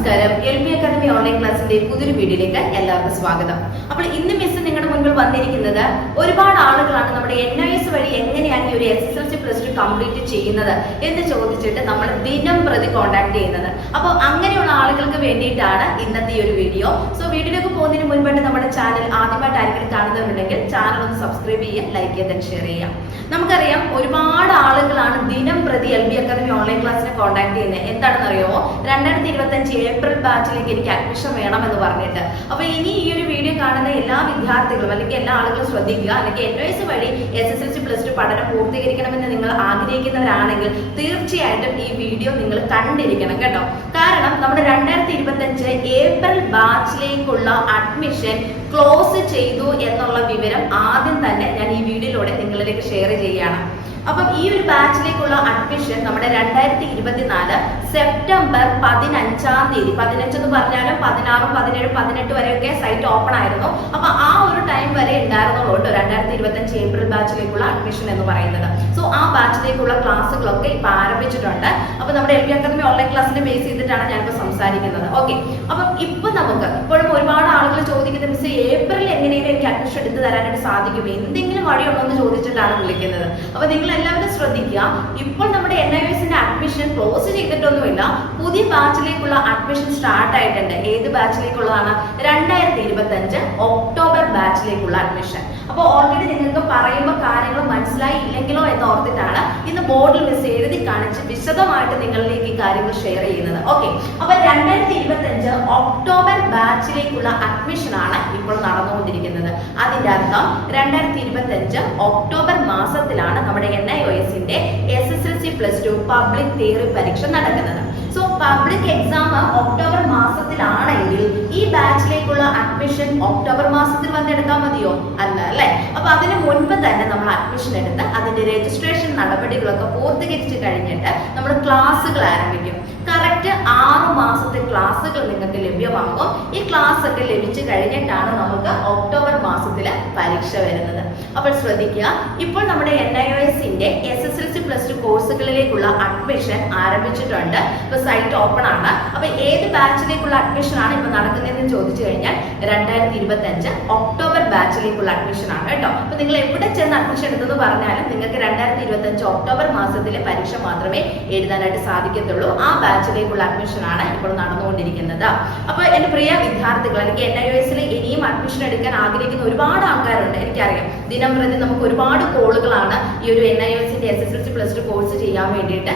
നമസ്കാരം. LP academy online ക്ലാസ്സിന്റെ പുതിയൊരു വീഡിയോയിലേക്ക് എല്ലാവർക്കും സ്വാഗതം. അപ്പോൾ ഇന്ന് മിസ് നിങ്ങളുടെ മുൻപിൽ വന്നിരിക്കുന്നത് ഒരുപാട് ആളുകളാണ് നമ്മുടെ NIS വഴി എങ്ങനെയാണ് ഈ ഒരു SSLC+2 കംപ്ലീറ്റ് ചെയ്യുന്നത് എന്ന് ചോദിച്ചിട്ട് നമ്മൾ ദിനം പ്രതി കോൺടാക്ട് ചെയ്യുന്നത്. അപ്പോൾ അങ്ങനെയുള്ള ആളുകൾക്ക് വേണ്ടിയിട്ടാണ് ഇന്നത്തെ ഈ ഒരു വീഡിയോ. സോ വീഡിയോയിലേക്ക് പോകുന്നതിന് മുൻപായിട്ട് നമ്മുടെ ചാനൽ ആദ്യമായിട്ടായിരിക്കും കാണുന്നവരുണ്ടെങ്കിൽ ചാനൽ ഒന്ന് സബ്സ്ക്രൈബ് ചെയ്യുക, ലൈക്ക് ചെയ്ത് ഷെയർ ചെയ്യുക. നമുക്കറിയാം ഒരുപാട് ആളുകളാണ് ദിനം പ്രതി LP അക്കാദമി ഓൺലൈൻ ക്ലാസ്സിനെ കോൺടാക്ട് ചെയ്യുന്നത്. എന്താണെന്ന് അറിയുമോ? 2025 ഏപ്രിൽ ബാച്ചിലേക്ക് എനിക്ക് അഡ്മിഷൻ വേണം എന്ന് പറഞ്ഞിട്ട്. അപ്പൊ ഇനി ഈ ഒരു വീഡിയോ കാണുന്ന എല്ലാ വിദ്യാർത്ഥികളും അല്ലെങ്കിൽ എല്ലാ ആളുകളും ശ്രദ്ധിക്കുക. അല്ലെങ്കിൽ NIS വഴി SSLC+2 പഠനം പൂർത്തീകരിക്കണമെന്ന് നിങ്ങൾ ആഗ്രഹിക്കുന്നവരാണെങ്കിൽ തീർച്ചയായിട്ടും ഈ വീഡിയോ നിങ്ങൾ കണ്ടിരിക്കണം കേട്ടോ. കാരണം നമ്മുടെ 2025 ഏപ്രിൽ ബാച്ചിലേക്കുള്ള അഡ്മിഷൻ ക്ലോസ് ചെയ്തു എന്നുള്ള വിവരം ആദ്യം തന്നെ ഞാൻ ഈ വീഡിയോയിലൂടെ നിങ്ങളിലേക്ക് ഷെയർ ചെയ്യുകയാണ്. അപ്പം ഈ ഒരു ബാച്ചിലേക്കുള്ള അഡ്മിഷൻ നമ്മുടെ 2024 സെപ്റ്റംബർ 15-ാം തീയതി, 15 എന്ന് പറഞ്ഞാലും 16, 17, 18 വരെയൊക്കെ സൈറ്റ് ഓപ്പൺ ആയിരുന്നു. അപ്പൊ ആ ഒരു ടൈം വരെ ഉണ്ടായിരുന്നുള്ളൂ കേട്ടോ 2025 ഏപ്രിൽ ബാച്ചിലേക്കുള്ള അഡ്മിഷൻ എന്ന് പറയുന്നത്. സോ ആ ബാച്ചിലേക്കുള്ള ക്ലാസ്സുകളൊക്കെ ഇപ്പൊ ആരംഭിച്ചിട്ടുണ്ട്. അപ്പൊ നമ്മുടെ LP അക്കാദമി ഓൺലൈൻ ക്ലാസ്സിനെ ബേസ് ചെയ്തിട്ടാണ് ഞാനിപ്പോ സംസാരിക്കുന്നത്. ഓക്കെ, അപ്പം ഇപ്പൊ നമുക്ക് ഇപ്പോഴും ഒരുപാട് ആളുകൾ ചോദിക്കുന്നത് മിസ് ഏപ്രിൽ എങ്ങനെയും എനിക്ക് അഡ്മിഷൻ എടുത്ത് തരാനായിട്ട് സാധിക്കും, എന്തെങ്കിലും വഴിയുണ്ടോ എന്ന് ചോദിച്ചിട്ടാണ് വിളിക്കുന്നത്. അപ്പൊ നിങ്ങൾ എല്ലാവരും ശ്രദ്ധിക്കുക, ഇപ്പോൾ നമ്മുടെ NISന്റെ അഡ്മിഷൻ ക്ലോസ് ചെയ്തിട്ടൊന്നുമില്ല. പുതിയ ബാച്ചിലേക്കുള്ള അഡ്മിഷൻ സ്റ്റാർട്ട് ആയിട്ടുണ്ട്. ഏത് ബാച്ചിലേക്കുള്ളതാണ്? 2025 ഒക്ടോബർ ബാച്ചിലേക്കുള്ള അഡ്മിഷൻ. അപ്പോൾ ഓൾറെഡി നിങ്ങൾക്ക് പറയുമ്പോൾ കാര്യങ്ങൾ മനസ്സിലായില്ലെങ്കിലോ എന്ന് ഓർത്തിട്ടാണ് ഇന്ന് ബോർഡിൽ മിസ് എഴുതി കാണിച്ച് വിശദമായിട്ട് നിങ്ങളിലേക്ക് ഈ കാര്യങ്ങൾ ഷെയർ ചെയ്യുന്നത്. ഓക്കെ, അപ്പൊ 2025 ഒക്ടോബർ ബാച്ചിലേക്കുള്ള അഡ്മിഷൻ ആണ് ഇപ്പോൾ നടന്നുകൊണ്ടിരിക്കുന്നത്. അതിന്റെ അർത്ഥം 2025 ഒക്ടോബർ മാസത്തിലാണ് നമ്മുടെ NIOSന്റെ SSLC+2 പബ്ലിക് തിയറി പരീക്ഷ നടക്കുന്നത്. സോ പബ്ലിക് എക്സാം ഒക്ടോബർ മാസത്തിലാണെങ്കിൽ ഈ ബാച്ചിലേക്കുള്ള അഡ്മിഷൻ ഒക്ടോബർ മാസത്തിൽ വന്നെടുക്കാൻ മതിയോ? അല്ല അല്ലെ. അപ്പൊ അതിന് മുൻപ് തന്നെ നമ്മൾ അഡ്മിഷൻ എടുത്ത് അതിന്റെ രജിസ്ട്രേഷൻ നടപടികളൊക്കെ പൂർത്തീകരിച്ച് കഴിഞ്ഞിട്ട് നമ്മൾ ക്ലാസ്സുകൾ ആരംഭിക്കും. കറക്റ്റ് 6 മാസത്തെ ക്ലാസ്സുകൾ നിങ്ങൾക്ക് ലഭ്യമാകും. ഈ ക്ലാസ് ഒക്കെ ലഭിച്ചു കഴിഞ്ഞിട്ടാണ് നമുക്ക് ഒക്ടോബർ മാസത്തില് പരീക്ഷ വരുന്നത്. അപ്പോൾ ശ്രദ്ധിക്കുക, ഇപ്പോൾ നമ്മുടെ NIOSന്റെ SSLC+2 കോഴ്സുകളിലേക്കുള്ള അഡ്മിഷൻ ആരംഭിച്ചിട്ടുണ്ട്. ഇപ്പൊ സൈറ്റ് ഓപ്പൺ ആണ്. അപ്പൊ ഏത് ബാച്ചിലേക്കുള്ള അഡ്മിഷൻ ആണ് ഇപ്പൊ നടക്കുന്നതെന്ന് ചോദിച്ചു കഴിഞ്ഞാൽ 2025 ഒക്ടോബർ ബാച്ചിലേക്കുള്ള അഡ്മിഷൻ ആണ് കേട്ടോ. അപ്പൊ നിങ്ങൾ എവിടെ ചെന്ന് അഡ്മിഷൻ എടുത്തെന്ന് പറഞ്ഞാലും നിങ്ങൾക്ക് 2025 ഒക്ടോബർ മാസത്തിലെ പരീക്ഷ മാത്രമേ എഴുതാനായിട്ട് സാധിക്കത്തുള്ളൂ. ആ ബാച്ചിലേക്കുള്ള അഡ്മിഷൻ ആണ് ഇപ്പോൾ നടന്നുകൊണ്ടിരിക്കുന്നത്. അപ്പൊ എന്റെ പ്രിയ വിദ്യാർത്ഥികൾ, അല്ലെങ്കിൽ NIOSൽ ഇനിയും അഡ്മിഷൻ എടുക്കാൻ ആഗ്രഹിക്കുന്ന ഒരുപാട് ആൾക്കാരുണ്ട്, എനിക്കറിയാം. ദിനം പ്രതി നമുക്ക് ഒരുപാട് കോളുകളാണ് ഈ ഒരു NIOSന്റെ SSLC+2 കോഴ്സ് ചെയ്യാൻ വേണ്ടിയിട്ട്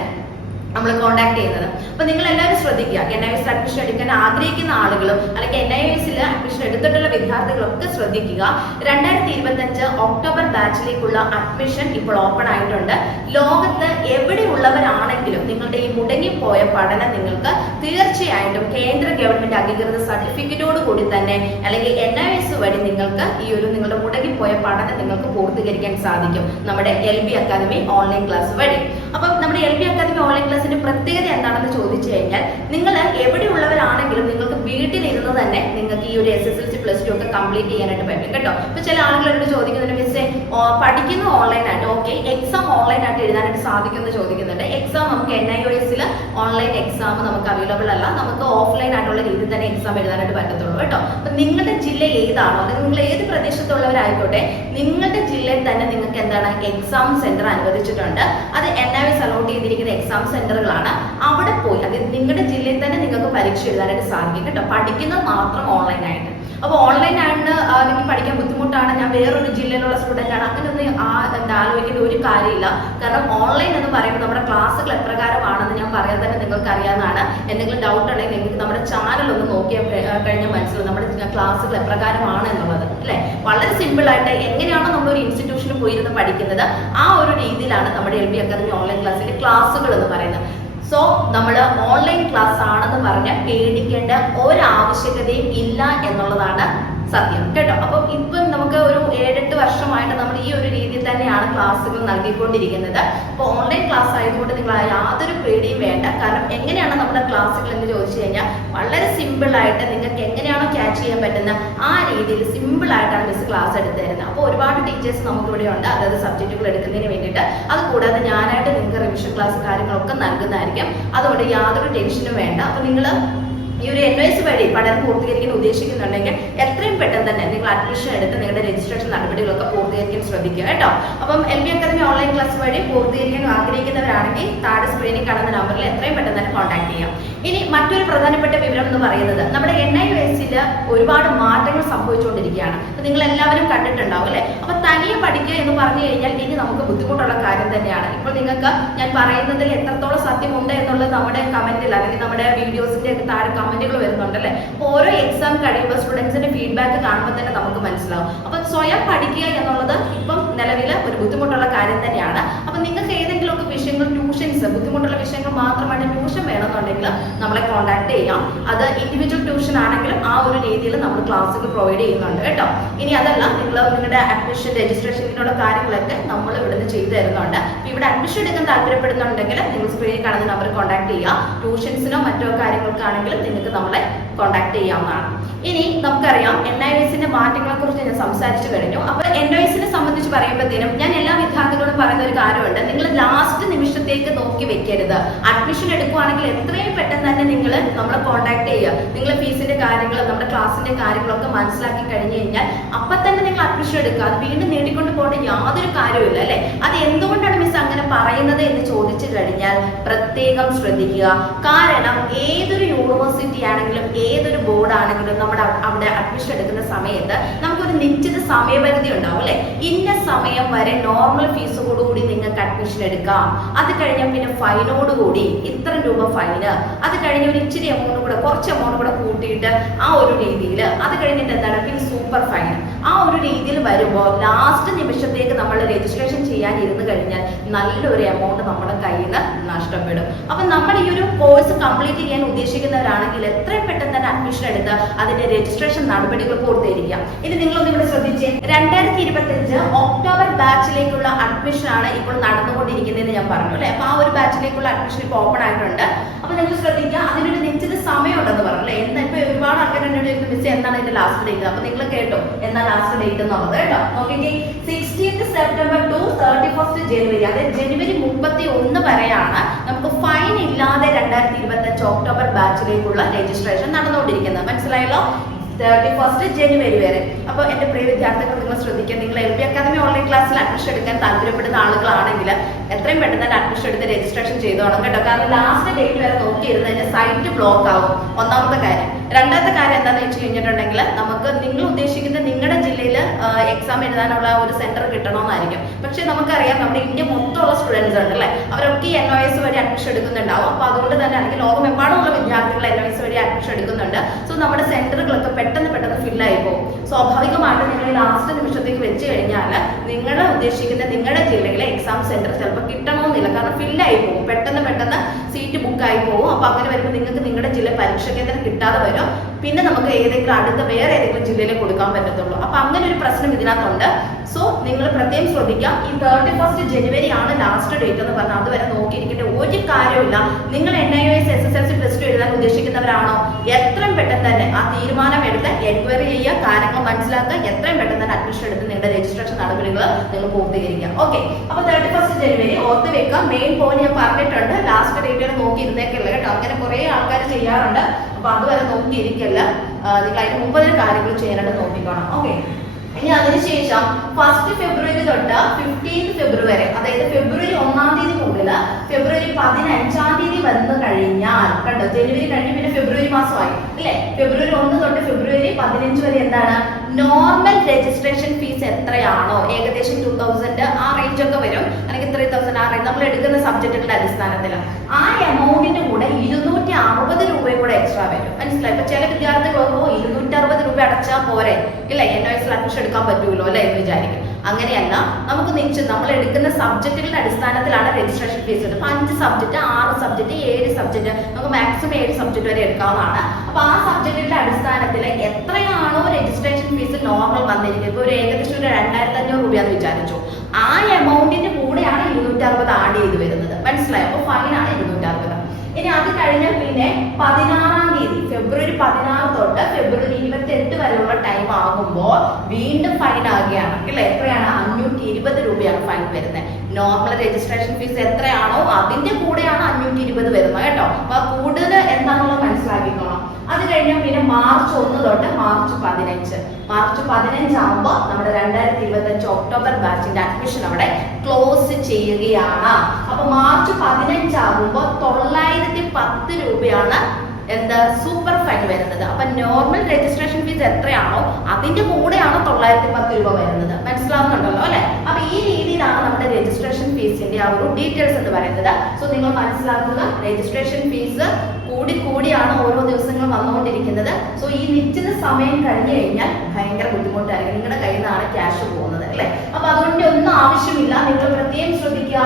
നമ്മൾ കോൺടാക്ട് ചെയ്യുന്നത്. അപ്പൊ നിങ്ങൾ എല്ലാവരും ശ്രദ്ധിക്കുക, NIOS അഡ്മിഷൻ എടുക്കാൻ ആഗ്രഹിക്കുന്ന ആളുകളും അല്ലെങ്കിൽ NIOSൽ അഡ്മിഷൻ എടുത്തിട്ടുള്ള വിദ്യാർത്ഥികളൊക്കെ ശ്രദ്ധിക്കുക. 2025 ഒക്ടോബർ ബാച്ചിലേക്കുള്ള അഡ്മിഷൻ ഇപ്പോൾ ഓപ്പൺ ആയിട്ടുണ്ട്. ലോകത്ത് എവിടെയുള്ളവരാണെങ്കിലും നിങ്ങളുടെ ഈ മുടങ്ങിപ്പോയ പഠനം നിങ്ങൾക്ക് തീർച്ചയായിട്ടും കേന്ദ്ര ഗവൺമെന്റ് അംഗീകൃത സർട്ടിഫിക്കറ്റോട് കൂടി തന്നെ അല്ലെങ്കിൽ NIOS വഴി നിങ്ങൾക്ക് ഈ ഒരു നിങ്ങളുടെ മുടങ്ങിപ്പോയ പഠനം നിങ്ങൾക്ക് പൂർത്തീകരിക്കാൻ സാധിക്കും നമ്മുടെ LP അക്കാദമി ഓൺലൈൻ ക്ലാസ് വഴി. അപ്പം നമ്മുടെ LP അക്കാദമി ഓൺലൈൻ ക്ലാസിന്റെ പ്രത്യേകത എന്താണെന്ന് ചോദിച്ചു കഴിഞ്ഞാൽ, നിങ്ങൾ എവിടെയുള്ളവരാണെങ്കിലും നിങ്ങൾക്ക് വീട്ടിലിരുന്ന് തന്നെ നിങ്ങൾക്ക് ഈ ഒരു SSLC+2 ഒക്കെ കംപ്ലീറ്റ് ചെയ്യാനായിട്ട് പറ്റും കേട്ടോ. ഇപ്പൊ ചില ആളുകളോട് ചോദിക്കുന്നുണ്ട്, മിസ്സേ പഠിക്കുന്നു ഓൺലൈൻ ആയിട്ട്, ഓക്കെ എക്സാം ഓൺലൈൻ ആയിട്ട് എഴുതാനായിട്ട് സാധിക്കുമെന്ന് ചോദിക്കുന്നുണ്ട്. എക്സാം നമുക്ക് NIOSൽ ഓൺലൈൻ എക്സാം നമുക്ക് അവൈലബിൾ അല്ല, നമുക്ക് ഓഫ്ലൈൻ ആയിട്ടുള്ള രീതിയിൽ തന്നെ എക്സാം എഴുതാനായിട്ട് പറ്റത്തുള്ളൂ കേട്ടോ. അപ്പൊ നിങ്ങളുടെ ജില്ല ഏതാണോ, അല്ലെങ്കിൽ നിങ്ങൾ ഏത് പ്രദേശത്തുള്ളവരായിക്കോട്ടെ, നിങ്ങളുടെ ജില്ലയിൽ തന്നെ നിങ്ങൾക്ക് എന്താണ് എക്സാം സെന്റർ അനുവദിച്ചിട്ടുണ്ട്. അത് NIOS അലോട്ട് ചെയ്തിരിക്കുന്ന എക്സാം സെന്ററുകളാണ്. അവിടെ പോയി അത് നിങ്ങളുടെ ജില്ലയിൽ തന്നെ നിങ്ങൾക്ക് പരീക്ഷ എഴുതാനായിട്ട് സാധിക്കും കേട്ടോ. പഠിക്കുന്നത് മാത്രം ഓൺലൈൻ ആയിട്ട്. അപ്പൊ ഓൺലൈൻ ആയിട്ട് എനിക്ക് പഠിക്കാൻ ബുദ്ധിമുട്ടാണ്, ഞാൻ വേറൊരു ജില്ലയിലുള്ള സ്റ്റുഡന്റ് ആണ്, അങ്ങനെയൊന്നും ആലോചിക്കേണ്ട ഒരു കാര്യമില്ല. കാരണം ഓൺലൈൻ എന്ന് പറയുമ്പോൾ നമ്മുടെ ക്ലാസ്സുകൾ എപ്രകാരമാണെന്ന് ഞാൻ പറയാൻ തന്നെ നിങ്ങൾക്ക് അറിയാവുന്നതാണ്. എന്തെങ്കിലും ഡൗട്ട് ഉണ്ടെങ്കിൽ നിങ്ങൾക്ക് നമ്മുടെ ചാനൽ ഒന്ന് നോക്കിയാൽ കഴിഞ്ഞാൽ മനസ്സിലാവും നമ്മുടെ ക്ലാസ്സുകൾ എപ്രകാരമാണ് എന്നുള്ളത് അല്ലെ. വളരെ സിമ്പിൾ ആയിട്ട് എങ്ങനെയാണോ നമ്മളൊരു ഇൻസ്റ്റിറ്റ്യൂഷനിൽ പോയിരുന്ന് പഠിക്കുന്നത് ആ ഒരു രീതിയിലാണ് നമ്മുടെ LP അക്കാദമി ഓൺലൈൻ ക്ലാസ്സിലെ ക്ലാസ്സുകൾ എന്ന് പറയുന്നത്. സോ നമ്മൾ ഓൺലൈൻ ക്ലാസ് ആണെന്ന് പറഞ്ഞാൽ പേടിക്കേണ്ട ഒരാവശ്യകതയും ഇല്ല എന്നുള്ളതാണ് സത്യം കേട്ടോ. അപ്പം ഇപ്പം നമുക്ക് ഒരു 7-8 വർഷമായിട്ട് നമ്മൾ ഈ ഒരു രീതിയിൽ തന്നെയാണ് ക്ലാസ്സുകൾ നൽകിക്കൊണ്ടിരിക്കുന്നത്. അപ്പോൾ ഓൺലൈൻ ക്ലാസ് ആയതുകൊണ്ട് നിങ്ങൾ യാതൊരു പേടിയും വേണ്ട. കാരണം എങ്ങനെയാണ് നമ്മുടെ ക്ലാസ്സുകൾ എന്ന് ചോദിച്ചു കഴിഞ്ഞാൽ വളരെ സിമ്പിൾ ആയിട്ട് നിങ്ങൾക്ക് എങ്ങനെയാണോ ക്യാച്ച് ചെയ്യാൻ പറ്റുന്ന ആ രീതിയിൽ സിമ്പിൾ ആയിട്ടാണ് മിസ് ക്ലാസ് എടുത്തു തരുന്നത്. അപ്പോൾ ഒരുപാട് ടീച്ചേഴ്സ് നമുക്കിവിടെ ഉണ്ട്, അതായത് സബ്ജക്റ്റുകൾ എടുക്കുന്നതിന് വേണ്ടിയിട്ട്. അത് കൂടാതെ ഞാനായിട്ട് നിങ്ങൾക്ക് റിവിഷൻ ക്ലാസ് കാര്യങ്ങളൊക്കെ നൽകുന്നതായിരിക്കും. അതുകൊണ്ട് യാതൊരു ടെൻഷനും വേണ്ട. അപ്പോൾ നിങ്ങൾ ഈ ഒരു NYS വഴി പഠനം പൂർത്തീകരിക്കാൻ ഉദ്ദേശിക്കുന്നുണ്ടെങ്കിൽ എത്രയും പെട്ടെന്ന് തന്നെ നിങ്ങൾ അഡ്മിഷൻ എടുത്ത് നിങ്ങളുടെ രജിസ്ട്രേഷൻ നടപടികളൊക്കെ പൂർത്തീകരിക്കാൻ ശ്രദ്ധിക്കുക കേട്ടോ. അപ്പം LB അക്കാദമി ഓൺലൈൻ ക്ലാസ് വഴി പൂർത്തീകരിക്കാൻ ആഗ്രഹിക്കുന്നവരാണെങ്കിൽ താഴെ സ്ക്രീനിൽ കാണുന്ന നമ്പറിൽ എത്രയും പെട്ടെന്ന് തന്നെ കോൺടാക്ട് ചെയ്യാം. ഇനി മറ്റൊരു പ്രധാനപ്പെട്ട വിവരം എന്ന് പറയുന്നത് നമ്മുടെ NIOS ഒരുപാട് മാറ്റങ്ങൾ സംഭവിച്ചുകൊണ്ടിരിക്കുകയാണ്. നിങ്ങൾ എല്ലാവരും കണ്ടിട്ടുണ്ടാവും അല്ലെ. അപ്പൊ തനിയെ പഠിക്കുക എന്ന് പറഞ്ഞു കഴിഞ്ഞാൽ ഇനി നമുക്ക് ബുദ്ധിമുട്ടുള്ള കാര്യം തന്നെയാണ്. ഇപ്പോൾ നിങ്ങൾക്ക് ഞാൻ പറയുന്നതിൽ എത്രത്തോളം സത്യമുണ്ട് എന്നുള്ളത് നമ്മുടെ കമന്റിൽ അല്ലെങ്കിൽ നമ്മുടെ വീഡിയോസിന്റെ ഒക്കെ താഴെ കമന്റുകൾ വരുന്നുണ്ട് അല്ലെ. അപ്പോൾ ഓരോ എക്സാം കഴിയുമ്പോൾ സ്റ്റുഡൻസിന്റെ ഫീഡ്ബാക്ക് കാണുമ്പോൾ തന്നെ നമുക്ക് മനസ്സിലാവും. അപ്പൊ സ്വയം പഠിക്കുക എന്നുള്ളത് ഇപ്പം നിലവിൽ ഒരു ബുദ്ധിമുട്ടുള്ള കാര്യം തന്നെയാണ്. അപ്പൊ നിങ്ങൾക്ക് ഏതെങ്കിലുമൊക്കെ വിഷയങ്ങൾ ട്യൂഷൻസ് ബുദ്ധിമുട്ടുള്ള വിഷയങ്ങൾ മാത്രമായിട്ട് ട്യൂഷൻ വേണമെന്നുണ്ടെങ്കിൽ നമ്മളെ കോൺടാക്ട് ചെയ്യാം. അത് ഇൻഡിവിജ്വൽ ട്യൂഷൻ ആണെങ്കിലും ആ ഒരു രീതിയിൽ നമ്മൾ ക്ലാസ്സുകൾ പ്രൊവൈഡ് ചെയ്യുന്നുണ്ട് കേട്ടോ. ഇനി അതല്ല നിങ്ങളുടെ അഡ്മിഷൻ രജിസ്ട്രേഷനുള്ള കാര്യങ്ങളൊക്കെ നമ്മൾ ഇവിടുന്ന് ചെയ്തു തരുന്നുണ്ട്. ഇവിടെ അഡ്മിഷൻ എടുക്കാൻ താല്പര്യപ്പെടുന്നുണ്ടെങ്കിൽ നിങ്ങൾ സ്ക്രീനിൽ കാണുന്ന നമ്പർ കോൺടാക്ട് ചെയ്യുക. ട്യൂഷൻസിനോ മറ്റോ കാര്യങ്ങൾക്കാണെങ്കിലും നിങ്ങൾക്ക് നമ്മളെ കോൺടാക്ട് ചെയ്യാവുന്നതാണ്. ഇനി നമുക്കറിയാം NIOSന്റെ മാറ്റങ്ങളെ കുറിച്ച് ഞാൻ സംസാരിച്ചു കഴിഞ്ഞു. അപ്പൊ NIOSനെ സംബന്ധിച്ച് പറയുമ്പോഴത്തേനും ഞാൻ എല്ലാ വിദ്യാർത്ഥികളോടും പറയുന്ന ഒരു കാര്യമുണ്ട്, നിങ്ങൾ ലാസ്റ്റ് നിമിഷത്തേക്ക് നോക്കി വെക്കരുത്. അഡ്മിഷൻ എടുക്കുവാണെങ്കിൽ എത്രയും പെട്ടെന്ന് തന്നെ നിങ്ങൾ നമ്മളെ കോൺടാക്ട് ചെയ്യുക. നിങ്ങൾ ഫീസിന്റെ കാര്യങ്ങൾ നമ്മുടെ ക്ലാസ്സിന്റെ കാര്യങ്ങളൊക്കെ മനസ്സിലാക്കി കഴിഞ്ഞു കഴിഞ്ഞാൽ അപ്പൊ തന്നെ നിങ്ങൾ അഡ്മിഷൻ എടുക്കുക. അത് വീണ്ടും നീട്ടിക്കൊണ്ട് പോകേണ്ട യാതൊരു കാര്യമില്ല അല്ലെ. അത് എന്തുകൊണ്ടാണ് മിസ് അങ്ങനെ പറയുന്നത് എന്ന് ചോദിച്ചു കഴിഞ്ഞാൽ പ്രത്യേകം ശ്രദ്ധിക്കുക. കാരണം ഏതൊരു യൂണിവേഴ്സിറ്റി ആണെങ്കിലും ഏതൊരു ബോർഡ് ആണെങ്കിലും അവിടെ അഡ്മിഷൻ എടുക്കുന്ന സമയത്ത് നമുക്കൊരു നിശ്ചിത സമയപരിധി ഉണ്ടാവും അല്ലെ. ഇന്ന സമയം വരെ നോർമൽ ഫീസോടുകൂടി നിങ്ങൾക്ക് അഡ്മിഷൻ എടുക്കാം. അത് കഴിഞ്ഞാൽ പിന്നെ ഫൈനോടുകൂടി ഇത്ര രൂപ ഫൈന്, അത് കഴിഞ്ഞ ഒരു ഇച്ചിരി എമൗണ്ട് കൂടെ കുറച്ച് എമൗണ്ട് കൂടെ കൂട്ടിയിട്ട് ആ ഒരു രീതിയിൽ, അത് കഴിഞ്ഞിട്ട് എന്താണ് പിന്നെ സൂപ്പർ ഫൈൻ, ആ ഒരു രീതിയിൽ വരുമ്പോൾ ലാസ്റ്റ് നിമിഷത്തേക്ക് നമ്മൾ രജിസ്ട്രേഷൻ ചെയ്യാൻ ഇരുന്ന് കഴിഞ്ഞാൽ നല്ലൊരു എമൗണ്ട് നമ്മുടെ കയ്യിൽ നിന്ന് നഷ്ടപ്പെടും. അപ്പൊ നമ്മൾ ഈ ഒരു കോഴ്സ് കംപ്ലീറ്റ് ചെയ്യാൻ ഉദ്ദേശിക്കുന്നവരാണെങ്കിൽ എത്രയും പെട്ടെന്ന് തന്നെ അഡ്മിഷൻ എടുത്ത് അതിന്റെ രജിസ്ട്രേഷൻ നടപടികൾ പൂർത്തീകരിക്കാം. ഇനി നിങ്ങളൊന്നും ഇവിടെ ശ്രദ്ധിച്ചേ, 2025 ഒക്ടോബർ ബാച്ചിലേക്കുള്ള അഡ്മിഷൻ ആണ് ഇപ്പോൾ നടന്നുകൊണ്ടിരിക്കുന്നതെന്ന് ഞാൻ പറഞ്ഞു അല്ലെ. അപ്പൊ ആ ഒരു ബാച്ചിലേക്കുള്ള അഡ്മിഷൻ ഇപ്പോൾ ഓപ്പൺ ആയിട്ടുണ്ട്. അപ്പൊ നിങ്ങൾ ശ്രദ്ധിക്കുക, അതിനൊരു നിശ്ചിത സമയം ഉണ്ടെന്ന് പറഞ്ഞു അല്ലെ. എന്താ ഇപ്പൊ ഒരുപാട് ആൾക്കാർ എന്നോട് മിസ് എന്താണ് ഇതിന്റെ ലാസ്റ്റ് ഡേറ്റ്, അപ്പൊ നിങ്ങൾ കേട്ടോ എന്നാ ലാസ്റ്റ് ഡേറ്റ് എന്നുള്ളത് കേട്ടോ. നോക്കിക്കേ, 16th സെപ്റ്റംബർ ടു 31st ജനുവരി, അതായത് ജനുവരി 31 വരെയാണ് നമുക്ക് ഫൈൻ ഇല്ലാതെ 2025 ഒക്ടോബർ ബാച്ചിലേക്കുള്ള രജിസ്ട്രേഷൻ നടന്നുകൊണ്ടിരിക്കുന്നത്. മനസ്സിലായല്ലോ, 31st ജനുവരി വരെ. അപ്പൊ എന്റെ പ്രിയ വിദ്യാർത്ഥികൾ നിങ്ങൾ ശ്രദ്ധിക്കുക, നിങ്ങൾ LB അക്കാദമി ഓൺലൈൻ ക്ലാസ്സിൽ അഡ്മിഷൻ എടുക്കാൻ താല്പര്യപ്പെടുന്ന ആളുകളാണെങ്കിൽ എത്രയും പെട്ടെന്ന് തന്നെ അഡ്മിഷൻ എടുത്ത് രജിസ്ട്രേഷൻ ചെയ്തോണം കേട്ടോ. കാരണം ലാസ്റ്റ് ഡേറ്റ് വരെ നോക്കിയിരുന്ന് അതിന്റെ സൈറ്റ് ബ്ലോക്ക് ആവും, ഒന്നാമത്തെ കാര്യം. രണ്ടാമത്തെ കാര്യം എന്താണെന്ന് വെച്ച് കഴിഞ്ഞിട്ടുണ്ടെങ്കിൽ നമുക്ക് നിങ്ങൾ ഉദ്ദേശിക്കുന്ന നിങ്ങളുടെ ജില്ലയിൽ എക്സാം എഴുതാനുള്ള ഒരു സെന്റർ കിട്ടണമെന്നായിരിക്കും. പക്ഷെ നമുക്കറിയാം നമ്മുടെ ഇന്ത്യ മൊത്തമുള്ള സ്റ്റുഡൻസ് ഉണ്ട് അല്ലെ, അവരൊക്കെ NIOS വഴി അഡ്മിഷൻ എടുക്കുന്നുണ്ടാവും. അപ്പൊ അതുകൊണ്ട് തന്നെ അല്ലെങ്കിൽ ലോകമെമ്പാടുമുള്ള വിദ്യാർത്ഥികൾ NIOS വഴി അഡ്മിഷൻ എടുക്കുന്നുണ്ട്. സോ നമ്മുടെ സെന്ററുകളൊക്കെ പെട്ടെന്ന് ഫില്ലായി പോകും. സ്വാഭാവികമായിട്ടും നിങ്ങൾ ലാസ്റ്റ് നിമിഷത്തേക്ക് വെച്ച് കഴിഞ്ഞാൽ നിങ്ങൾ ഉദ്ദേശിക്കുന്ന നിങ്ങളുടെ ജില്ലയിലെ എക്സാം സെന്റർ ചിലപ്പോൾ കിട്ടണമെന്നില്ല. കാരണം ഫില്ലായി പോകും, പെട്ടെന്ന് സീറ്റ് ബുക്കായി പോകും. അപ്പൊ അങ്ങനെ വരുമ്പോൾ നിങ്ങൾക്ക് നിങ്ങളുടെ ജില്ല പരീക്ഷ കേന്ദ്രം കിട്ടാതെ വരും. പിന്നെ നമുക്ക് ഏതെങ്കിലും അടുത്ത വേറെ ഏതെങ്കിലും ജില്ലയിൽ കൊടുക്കാൻ പറ്റത്തുള്ളൂ. അപ്പൊ അങ്ങനെ ഒരു പ്രശ്നം ഇതിനകത്തുണ്ട്. സോ നിങ്ങൾ പ്രത്യേകം ശ്രദ്ധിക്കുക, ഈ 31st ജനുവരി ആണ് ലാസ്റ്റ് ഡേറ്റ് എന്ന് പറഞ്ഞാൽ അതുവരെ നോക്കിയിരിക്കേണ്ട ഒരു കാര്യമില്ല. നിങ്ങൾ NIOS SSLC +2 എഴുതാൻ ഉദ്ദേശിക്കുന്നവരാണോ, എത്രയും പെട്ടെന്ന് തന്നെ ആ തീരുമാനം എടുത്ത് എൻക്വയറി ചെയ്യുക, കാര്യങ്ങൾ മനസ്സിലാക്കുക, എത്രയും പെട്ടെന്ന് തന്നെ അഡ്മിഷൻ എടുത്ത് നിങ്ങളുടെ രജിസ്ട്രേഷൻ നടപടികൾ നിങ്ങൾ പൂർത്തീകരിക്കുക. ഓക്കെ, അപ്പൊ 31st ജനുവരി ഓർത്ത് വെക്കുക. മെയിൻ പോയിന്റ് ഞാൻ പറഞ്ഞിട്ടുണ്ട്, ലാസ്റ്റ് ഡേറ്റ് വരെ നോക്കി ഇരുന്നേക്കല്ല കേട്ടോ. അങ്ങനെ കുറെ ആൾക്കാർ ചെയ്യാറുണ്ട്. അപ്പൊ അതുവരെ നോക്കിയിരിക്കല്ല, നിങ്ങൾ അതിന് മുമ്പ് കാര്യങ്ങൾ ചെയ്യാനായിട്ട് നോക്കിക്കോണം. ഓക്കെ, ഇനി അതിനുശേഷം 1st ഫെബ്രുവരി തൊട്ട് 15th ഫെബ്രുവരി വരെ, അതായത് ഫെബ്രുവരി 1-ാം തീയതി മുതൽ ഫെബ്രുവരി 15-ാം തീയതി വന്നു കഴിഞ്ഞാൽ കണ്ടോ, ജനുവരി കഴിഞ്ഞ് പിന്നെ ഫെബ്രുവരി മാസമായി അല്ലെ. ഫെബ്രുവരി 1 തൊട്ട് ഫെബ്രുവരി 15 വരെ എന്താണ് നോർമൽ രജിസ്ട്രേഷൻ ഫീസ് എത്രയാണോ, ഏകദേശം 2000 ആ റേഞ്ച് ഒക്കെ വരും, അല്ലെങ്കിൽ 3000 ആ റേഞ്ച് നമ്മൾ എടുക്കുന്ന സബ്ജക്റ്റുകളുടെ അടിസ്ഥാനത്തിൽ ആ എമൗണ്ടിന്റെ കൂടെ 260 രൂപയും കൂടെ എക്സ്ട്രാ വരും. മനസ്സിലായി? ഇപ്പൊ ചില വിദ്യാർത്ഥികളൊക്കെ 260 രൂപ അടച്ചാൽ പോരെ ഇല്ല, NIOS അഡ്മിഷൻ എടുക്കാൻ പറ്റുമല്ലോ അല്ലെ എന്ന് വിചാരിക്കും. അങ്ങനെയല്ല, നമുക്ക് നിശ്ചിത നമ്മൾ എടുക്കുന്ന സബ്ജക്റ്റുകളുടെ അടിസ്ഥാനത്തിലാണ് രജിസ്ട്രേഷൻ ഫീസ്. ഇപ്പൊ 5 സബ്ജക്ട്, 6 സബ്ജക്ട്, 7 സബ്ജക്ട്, നമുക്ക് മാക്സിമം 7 സബ്ജക്ട് വരെ എടുക്കാവുന്നതാണ്. അപ്പൊ ആ സബ്ജക്റ്റിന്റെ അടിസ്ഥാനത്തിൽ എത്രയാണോ രജിസ്ട്രേഷൻ ഫീസ് നോർമൽ വന്നിരിക്കുന്നത്, ഇപ്പൊ ഒരു ഏകദേശം ഒരു 2500 രൂപയാന്ന് വിചാരിച്ചു, ആ എമൗണ്ടിന്റെ കൂടെയാണ് 260 ആഡ് ചെയ്ത് വരുന്നത്. മനസ്സിലായോ? അപ്പൊ ഫൈനാണ് 260. ഇനി അത് കഴിഞ്ഞാൽ പിന്നെ 16-ാം തീയതി ഫെബ്രുവരി 16 തൊട്ട് ഫെബ്രുവരി 28 വരെയുള്ള ടൈം ആകുമ്പോൾ വീണ്ടും ഫൈൻ ആകുകയാണ് അല്ലെ. എത്രയാണ്? 520 രൂപയാണ് ഫൈൻ വരുന്നത്. നോർമൽ രജിസ്ട്രേഷൻ ഫീസ് എത്രയാണോ അതിന്റെ കൂടെയാണ് 520 വരുന്നത് കേട്ടോ. അപ്പൊ കൂടുതൽ എന്താണെന്നുള്ളത് മനസ്സിലാക്കിക്കോണം. അത് കഴിഞ്ഞാൽ പിന്നെ മാർച്ച് 1 തൊട്ട് മാർച്ച് 15 ആകുമ്പോൾ നമ്മുടെ 2025 ഒക്ടോബർ ബാച്ചിന്റെ അഡ്മിഷൻ അവിടെ ക്ലോസ് ചെയ്യുകയാണ്. അപ്പൊ മാർച്ച് 15 ആകുമ്പോൾ 910 രൂപയാണ് എന്താ സൂപ്പർ ഫൈൻ വരുന്നത്. അപ്പൊ നോർമൽ രജിസ്ട്രേഷൻ ഫീസ് എത്രയാണോ അതിന്റെ കൂടെയാണ് 910 രൂപ വരുന്നത്. മനസ്സിലാവുന്നുണ്ടല്ലോ അല്ലെ? അപ്പൊ ഈ രീതിയിലാണ് നമ്മുടെ രജിസ്ട്രേഷൻ ഫീസിന്റെ ആ ഒരു ഡീറ്റെയിൽസ് എന്ന് പറയുന്നത്. സോ നിങ്ങൾ മനസ്സിലാക്കുക, രജിസ്ട്രേഷൻ ഫീസ് കൂടിയാണ് ഓരോ ദിവസങ്ങളും വന്നുകൊണ്ടിരിക്കുന്നത്. സോ ഈ നിശ്ചിത സമയം കഴിഞ്ഞു കഴിഞ്ഞാൽ ഭയങ്കര ബുദ്ധിമുട്ടായിരിക്കും, നിങ്ങളുടെ കയ്യിൽ നിന്നാണ് ക്യാഷ് പോകുന്നത് അല്ലെ? അപ്പൊ അതുകൊണ്ട് ഒന്നും ആവശ്യമില്ല. നിങ്ങൾ പ്രത്യേകം ശ്രദ്ധിക്കുക,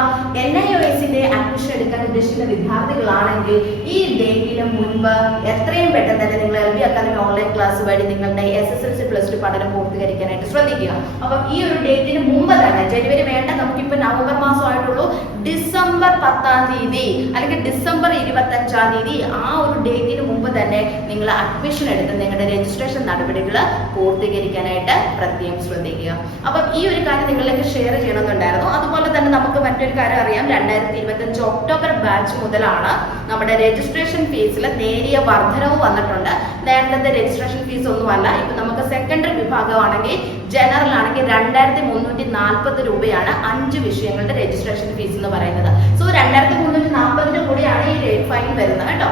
NIOSന്റെ അഡ്മിഷൻ എടുക്കാൻ ഉദ്ദേശിക്കുന്ന വിദ്യാർത്ഥികളാണെങ്കിൽ ഈ ഡേറ്റിന് മുൻപ് എത്രയും പെട്ടെന്ന് തന്നെ നിങ്ങൾ LB അക്കാദമി ഓൺലൈൻ ക്ലാസ് വഴി നിങ്ങളുടെ SSLC +2 പഠനം പൂർത്തീകരിക്കാനായിട്ട് ശ്രദ്ധിക്കുക. അപ്പൊ ഈ ഒരു ഡേറ്റിന് മുമ്പ് തന്നെ, ജനുവരി വേണ്ട, നമുക്കിപ്പോ നവംബർ മാസമായിട്ടുള്ളൂ, ഡിസംബർ 10-ാം തീയതി അല്ലെങ്കിൽ ഡിസംബർ 25-ാം തീയതി ആ ഒരു ഡേറ്റിന് മുമ്പ് തന്നെ നിങ്ങൾ അഡ്മിഷൻ എടുത്ത് നിങ്ങളുടെ രജിസ്ട്രേഷൻ നടപടികൾ പൂർത്തീകരിക്കാനായിട്ട് പ്രത്യേകം ശ്രദ്ധിക്കുക. അപ്പം ഈ ഒരു കാര്യം നിങ്ങളിലേക്ക് ഷെയർ ചെയ്യണമെന്നുണ്ടായിരുന്നു. അതുപോലെ തന്നെ നമുക്ക് മറ്റൊരു കാര്യം അറിയാം, 2025 ഒക്ടോബർ ബാച്ച് മുതലാണ് നമ്മുടെ രജിസ്ട്രേഷൻ ഫീസിൽ നേരിയ വർധനവ് വന്നിട്ടുണ്ട്. നേരത്തെ രജിസ്ട്രേഷൻ ഫീസ് ഒന്നുമല്ല, ഇപ്പൊ നമുക്ക് സെക്കൻഡറി വിഭാഗമാണെങ്കിൽ ജനറൽ ആണെങ്കിൽ 2340 രൂപയാണ് 5 വിഷയങ്ങളുടെ രജിസ്ട്രേഷൻ ഫീസ് എന്ന് പറയുന്നത്. സോ 2340 കൂടിയാണ് ഈ റേറ്റ് ഫൈൻ വരുന്നത് കേട്ടോ.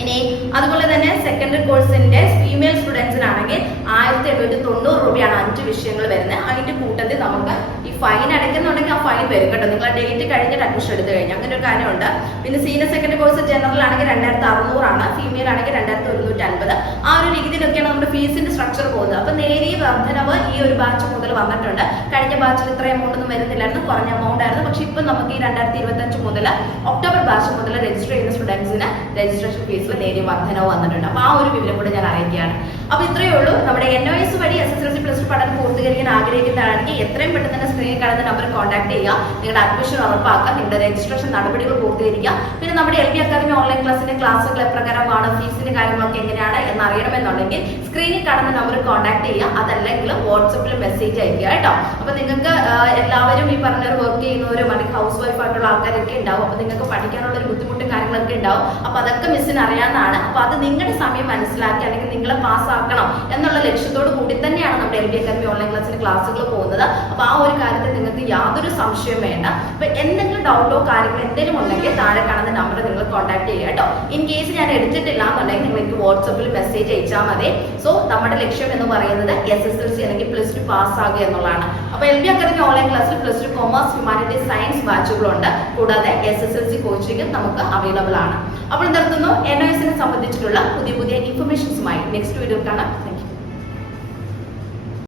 ഇനി അതുപോലെ തന്നെ സെക്കൻഡറി കോഴ്സിന്റെ ഫീമെയിൽ സ്റ്റുഡൻസിനാണെങ്കിൽ 1890 രൂപയാണ് 5 വിഷയങ്ങൾ വരുന്നത്. അതിന്റെ കൂട്ടത്തിൽ നമുക്ക് ഈ ഫൈൻ അടയ്ക്കുന്നുണ്ടെങ്കിൽ ആ ഫൈൻ വരും കേട്ടോ, നിങ്ങൾ ഡേറ്റ് കഴിഞ്ഞിട്ട് അഡ്മിഷൻ എടുത്തു കഴിഞ്ഞാൽ. അങ്ങനെ ഒരു കാര്യമുണ്ട്. പിന്നെ സീനിയർ സെക്കൻഡറി കോഴ്സ് ജനറൽ ആണെങ്കിൽ 2600 ആണ്, ഫീമെയിൽ ആണെങ്കിൽ 2150. ആ ഒരു രീതിയിലൊക്കെയാണ് നമ്മുടെ ഫീസിന്റെ സ്ട്രക്ചർ പോകുന്നത്. അപ്പൊ നേരിയ വർധനവ് ഈ ഒരു ബാച്ച് മുതൽ വന്നിട്ടുണ്ട്. കഴിഞ്ഞ ബാച്ചിൽ ഇത്ര എമൗണ്ട് ഒന്നും വരുന്നില്ലായിരുന്നു, കുറഞ്ഞ എമൗണ്ട് ആയിരുന്നു. പക്ഷെ ഇപ്പൊ നമുക്ക് ഈ 2025 മുതൽ ഒക്ടോബർ ബാച്ച് മുതൽ രജിസ്റ്റർ ചെയ്യുന്ന സ്റ്റുഡൻസിന് രജിസ്ട്രേഷൻ ഫീസിൽ നേരിയ വർധനവ് വന്നിട്ടുണ്ട്. അപ്പൊ ആ ഒരു വിവരം കൂടെ ഞാൻ അറിയിക്കുകയാണ്. അപ്പൊ ഇത്രയേ ഉള്ളൂ. നമ്മുടെ NIOS വഴി SSLC +2 പഠനം പൂർത്തീകരിക്കാൻ ആഗ്രഹിക്കുന്നതാണെങ്കിൽ എത്രയും പെട്ടെന്ന് തന്നെ സ്ക്രീനിൽ കാണുന്ന നമ്പർ കോൺടാക്ട് ചെയ്യുക. നിങ്ങളുടെ അഡ്മിഷൻ ഉറപ്പാക്കുക, നിങ്ങളുടെ രജിസ്ട്രേഷൻ നടപടികൾ പൂർത്തീകരിക്കുക. പിന്നെ നമ്മുടെ LB അക്കാദമി ഓൺലൈൻ ക്ലാസിന്റെ ക്ലാസ്സുകൾ എപ്രകാരമാണ്, ഫീസിന്റെ കാര്യങ്ങളൊക്കെ എങ്ങനെയാണ് എന്ന് അറിയണമെന്നുണ്ടെങ്കിൽ സ്ക്രീനിൽ കാണുന്ന നമ്പർ കോൺടാക്ട് ചെയ്യുക. അതല്ലെങ്കിൽ വാട്സപ്പിൽ മെസ്സേജ് അയക്കുക കേട്ടോ. അപ്പൊ നിങ്ങൾക്ക് എല്ലാവരും ഈ പറഞ്ഞ വർക്ക് ചെയ്യുന്നവരും അല്ലെങ്കിൽ ഹൗസ് വൈഫ് ആയിട്ടുള്ള ആൾക്കാരൊക്കെ ഉണ്ടാവും. അപ്പൊ നിങ്ങൾക്ക് പഠിക്കാനുള്ള ഒരു ബുദ്ധിമുട്ടും കാര്യങ്ങളൊക്കെ ഉണ്ടാവും. അപ്പൊ അതൊക്കെ മിസ്സിന് അറിയാവുന്നതാണ്. അപ്പൊ അത് നിങ്ങളുടെ സമയം മനസ്സിലാക്കി അല്ലെങ്കിൽ നിങ്ങളെ പാസ്സാക്കണം എന്നുള്ള ലക്ഷ്യത്തോട് കൂടി തന്നെയാണ് നമ്മുടെ LB അക്കാദമി ഓൺലൈൻ ക്ലാസ്സിന്റെ ക്ലാസ്സുകൾ പോകുന്നത്. അപ്പൊ ആ ഒരു കാര്യത്തിൽ നിങ്ങൾക്ക് യാതൊരു സംശയവും വേണ്ട. അപ്പൊ എന്തെങ്കിലും ഡൗട്ടോ കാര്യങ്ങളോ എന്തെങ്കിലും ഉണ്ടെങ്കിൽ താഴെ കാണുന്ന നമ്പർ നിങ്ങൾ കോൺടാക്ട് ചെയ്യുക കേട്ടോ. ഇൻ കേസ് ഞാൻ എടുത്തിട്ടില്ല എന്നുണ്ടെങ്കിൽ നിങ്ങൾക്ക് വാട്സപ്പിൽ മെസ്സേജ് അയച്ചാൽ മതി. സോ നമ്മുടെ ലക്ഷ്യം എന്ന് പറയുന്നത് SSLC അല്ലെങ്കിൽ +2 പാസ്സാകുക എന്നുള്ളതാണ്. അപ്പൊ LB അക്കാദമി ഓൺലൈൻ ക്ലാസ്സിൽ +2 കൊമേഴ്സ്, ഹ്യൂമാനിറ്റീസ്, സയൻസ് ബാച്ചുകളുണ്ട്. കൂടാതെ SSLC കോച്ചിങ് നമുക്ക് അവൈലബിൾ ആണ്. അപ്പോൾ നിർത്തുന്നു. NIOSനെ സംബന്ധിച്ചിട്ടുള്ള പുതിയ ഇൻഫർമേഷൻസുമായി നെക്സ്റ്റ് വീഡിയോ കാണാം.